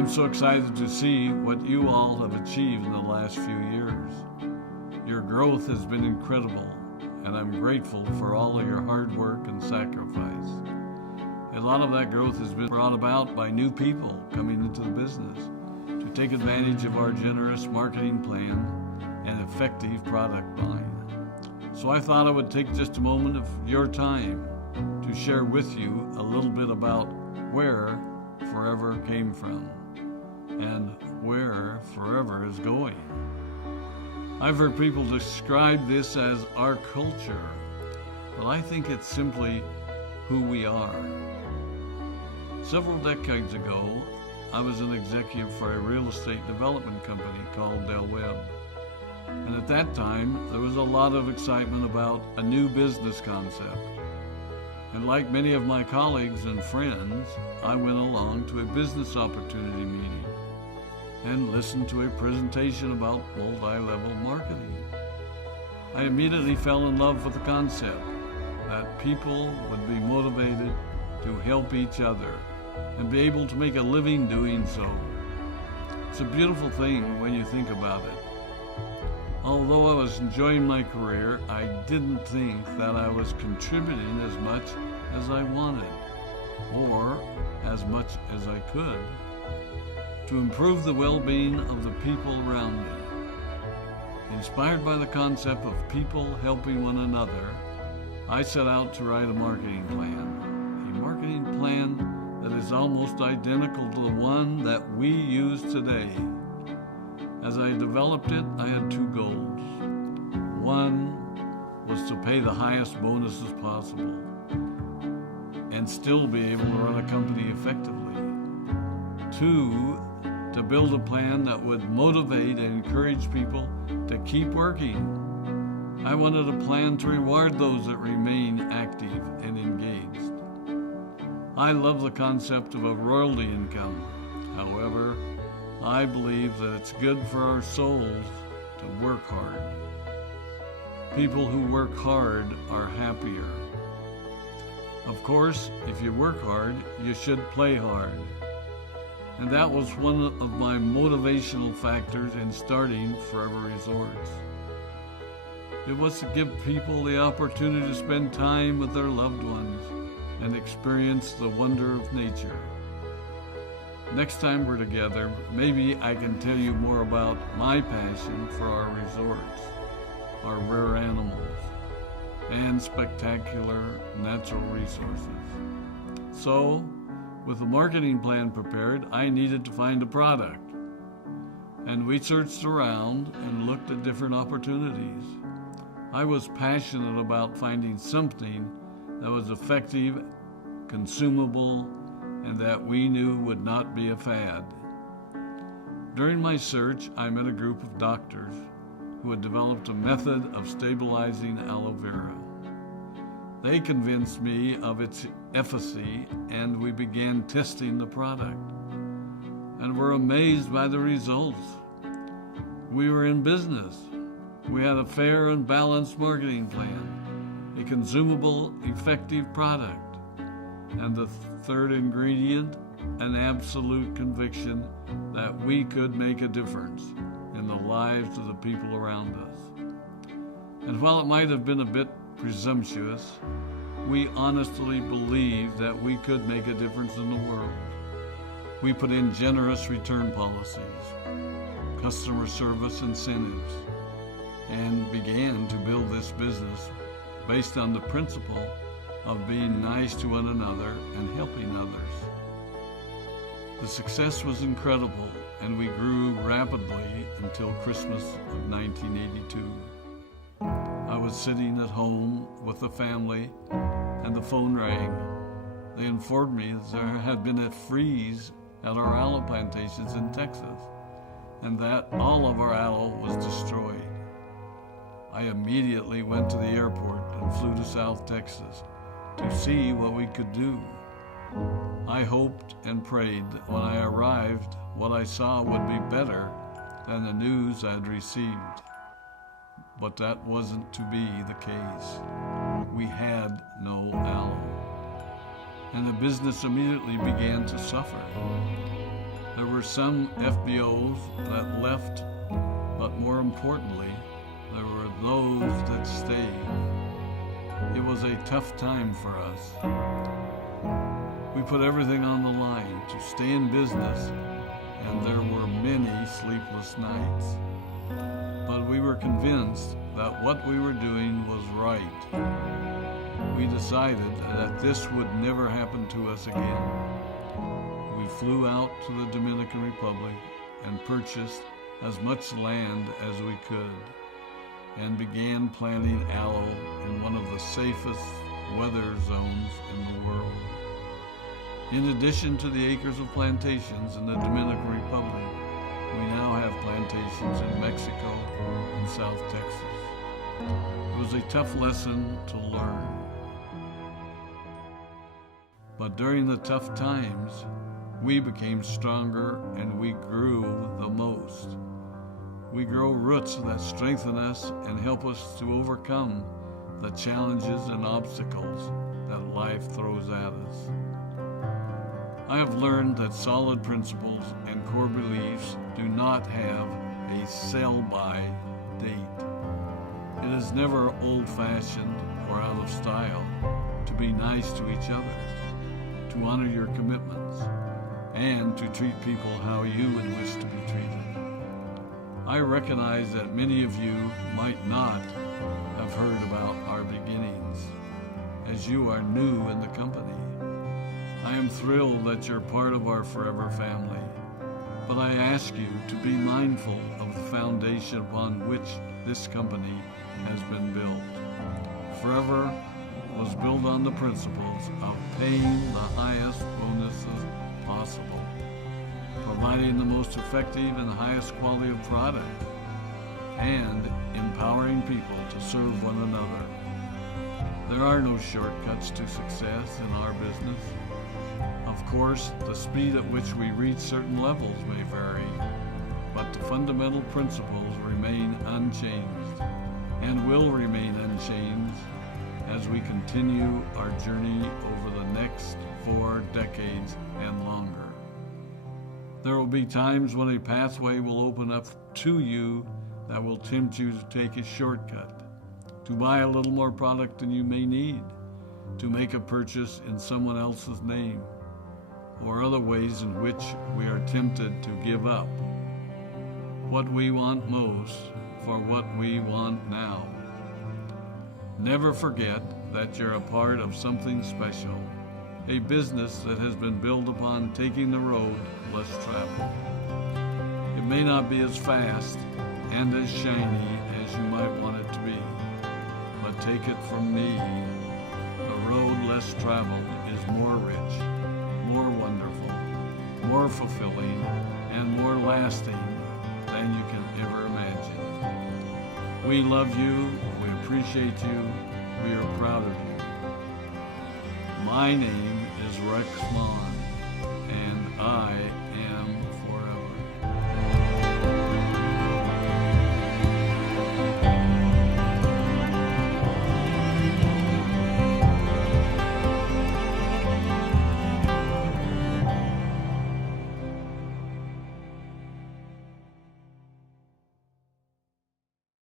I'm so excited to see what you all have achieved in the last few years. Your growth has been incredible, and I'm grateful for all of your hard work and sacrifice. A lot of that growth has been brought about by new people coming into the business to take advantage of our generous marketing plan and effective product line. So I thought I would take just a moment of your time to share with you a little bit about where Forever came from and where Forever is going. I've heard people describe this as our culture, but I think it's simply who we are. Several decades ago, I was an executive for a real estate development company called Del Webb. And at that time, there was a lot of excitement about a new business concept. And like many of my colleagues and friends, I went along to a business opportunity meeting and listened to a presentation about multi-level marketing. I immediately fell in love with the concept that people would be motivated to help each other and be able to make a living doing so. It's a beautiful thing when you think about it. Although I was enjoying my career, I didn't think that I was contributing as much as I wanted, or as much as I could, to improve the well-being of the people around me. Inspired by the concept of people helping one another, I set out to write a marketing plan that is almost identical to the one that we use today. As I developed it, I had two goals. One was to pay the highest bonuses possible and still be able to run a company effectively. Two, to build a plan that would motivate and encourage people to keep working. I wanted a plan to reward those that remain active and engaged. I love the concept of a royalty income. However, I believe that it's good for our souls to work hard. People who work hard are happier. Of course, if you work hard, you should play hard. And that was one of my motivational factors in starting Forever Resorts. It was to give people the opportunity to spend time with their loved ones and experience the wonder of nature. Next time we're together, maybe I can tell you more about my passion for our resorts, our rare animals, and spectacular natural resources. So, with the marketing plan prepared, I needed to find a product. And we searched around and looked at different opportunities. I was passionate about finding something that was effective, consumable, and that we knew would not be a fad. During my search, I met a group of doctors who had developed a method of stabilizing aloe vera. They convinced me of its efficacy, and we began testing the product, and were amazed by the results. We were in business. We had a fair and balanced marketing plan, a consumable, effective product, and the third ingredient, an absolute conviction that we could make a difference in the lives of the people around us. And while it might have been a bit presumptuous, we honestly believed that we could make a difference in the world. We put in generous return policies, customer service incentives, and began to build this business based on the principle of being nice to one another and helping others. The success was incredible, and we grew rapidly until Christmas of 1982. I was sitting at home with the family, and the phone rang. They informed me that there had been a freeze at our aloe plantations in Texas, and that all of our aloe was destroyed. I immediately went to the airport and flew to South Texas to see what we could do. I hoped and prayed that when I arrived, what I saw would be better than the news I'd received. But that wasn't to be the case. We had no aloe, and the business immediately began to suffer. There were some FBOs that left, but more importantly, there were those that stayed. It was a tough time for us. We put everything on the line to stay in business, and there were many sleepless nights. But we were convinced that what we were doing was right. We decided that this would never happen to us again. We flew out to the Dominican Republic and purchased as much land as we could and began planting aloe in one of the safest weather zones in the world. In addition to the acres of plantations in the Dominican Republic, we now have plantations in Mexico and South Texas. It was a tough lesson to learn. But during the tough times, we became stronger and we grew the most. We grow roots that strengthen us and help us to overcome the challenges and obstacles that life throws at us. I have learned that solid principles and core beliefs do not have a sell-by date. It is never old-fashioned or out of style to be nice to each other, to honor your commitments, and to treat people how you would wish to be treated. I recognize that many of you might not have heard about our beginnings, as you are new in the company. I am thrilled that you're part of our forever family, but I ask you to be mindful of the foundation upon which this company has been built. Forever was built on the principles of paying the highest bonuses possible, providing the most effective and highest quality of product, and empowering people to serve one another. There are no shortcuts to success in our business. Of course, the speed at which we reach certain levels may vary, but the fundamental principles remain unchanged and will remain unchanged as we continue our journey over the next 4 decades and longer. There will be times when a pathway will open up to you that will tempt you to take a shortcut, to buy a little more product than you may need, to make a purchase in someone else's name, or other ways in which we are tempted to give up what we want most for what we want now. Never forget that you're a part of something special, a business that has been built upon taking the road less traveled. It may not be as fast and as shiny as you might want it to be, but take it from me, the road less traveled is more rich, more wonderful, more fulfilling, and more lasting than you can ever imagine. We love you, we appreciate you, we are proud of you. My name is Rex Mon, and I